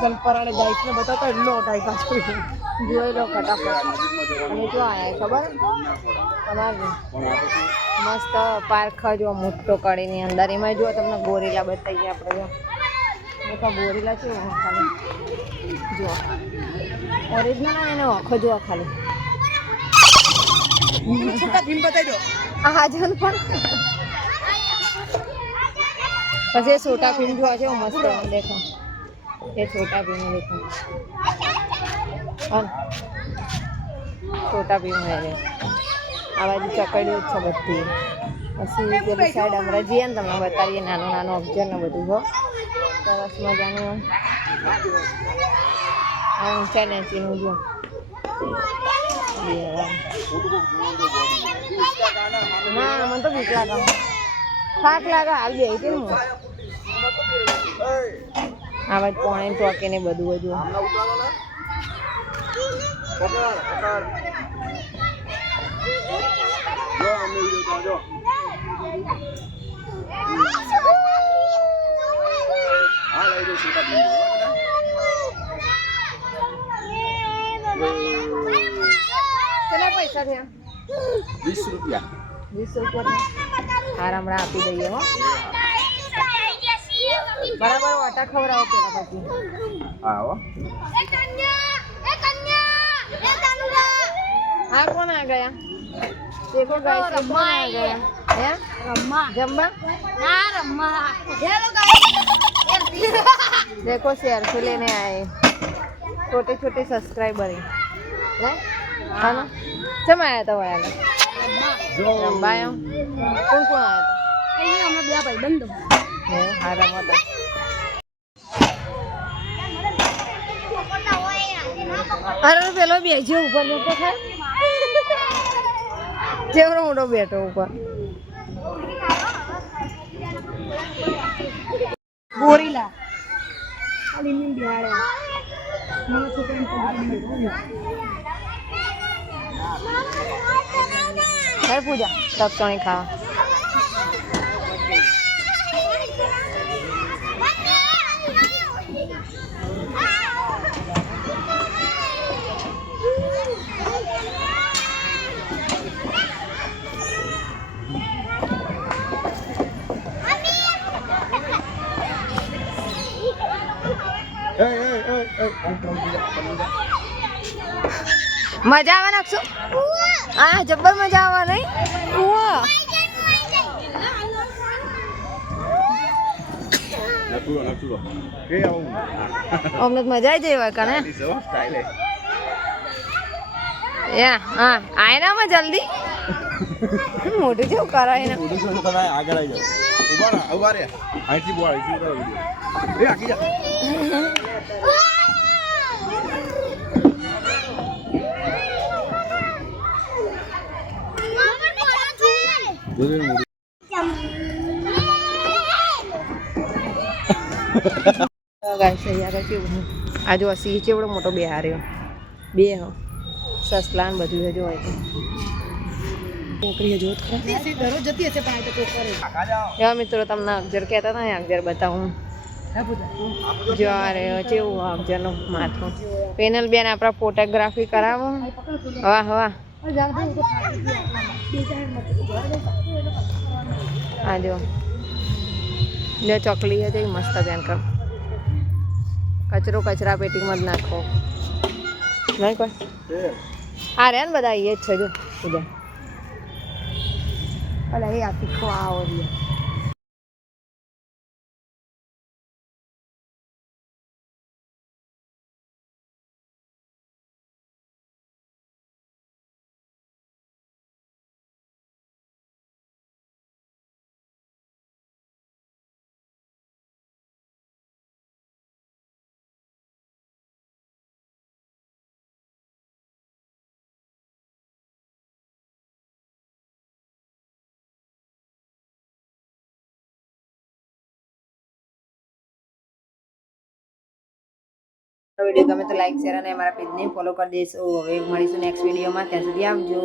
ગલપરાને guys ને બધા તો એટલો ટાઈ પાછો જોઈ લો ફટાફટ. અને જો આયા ખબર તમારે મસ્ત પાર્ક જો મોટો કડીની અંદર એમાં જો તમને ગોરીલા બતાવીએ આપણે. જો તો ગોરીલા છે ખાલી જો ઓરિજિનલ એને આખો જો ખાલી છોટા ભીમ બતાવી દો. હા જો પણ પછી છોટા ભીમ જોવા છે મસ્ત દેખો. ये छोटा भीम देखो छोटा भीम है आ बाजू चकड़ियों છે બધી. પછી પેલી સાઈડ હમણાં જઈએ ને તમને બતાવીએ નાનો નાનો અક્ષર ને બધું હો સરસ મજાનું ઊંચા નીચેનું જો ના મને તો બીક લાગે થાક લાગે હાલ બે છે ને આ વાત પોણે ટોકે ને બધું બધું કેટલા પૈસા થયા? 20 રૂપિયા. 20 રૂપિયા આરામડા આપી દઈએ હો. બરાબર વાટા ખવડાવો પેલા પછી. હા હો. આ કોણ આ ગયા? देखो गाइस रम्मा आ गया है रम्मा जम्बा ना रम्मा हेलो गाइस देखो शेयर से लेने आए छोटे छोटे सब्सक्राइबर है ना सब आया था वाला रम्मा आया कौन कौन आया था ये हमें बड़ा भाई बंदो है हां रम्मा था अरे पेलो बेजो ऊपर बैठो था જેવડો મોટો બેઠો ઉપર ગોરીલા અલીની બિહાડે મને છોકરાને પૂજા તપસણી ખાવા મજા આવે નાખશું હા જબ્બર મજા આવે નહીં અમને મજા આવી જાય કને હા આયનામાં જલ્દી મોટું જેવું કરાય ને આગળ આવી જાવ ઉભા રે અહીંથી બોલ એ આકી જા આ જો સિંહ ચેવડો મોટો બેહાર્યો બે સસલા ને બધું જો છોકરી જોત મિત્રો તમને અક્ષર કહેતા હતા અક્ષર બતાવું જો અરે કેવું અક્ષરનું માથું પેનલ બેન આપણા ફોટોગ્રાફી કરાવો હવા હવા આ જો ચોકલી હતી મસ્ત બેન કચરો કચરા પેટીમાં જ નાખો નહીં કોઈ આ રે ને બધા એ જ છે જો પૂજા ભલે એ આ તીખો આવો રહ્યા વિડીયો ગમે તો લાઈક શેર અને અમારા પેજને ફોલો કરી દેશો. હવે મળીશું નેક્સ્ટ વિડીયોમાં. ત્યાં સુધી આવજો.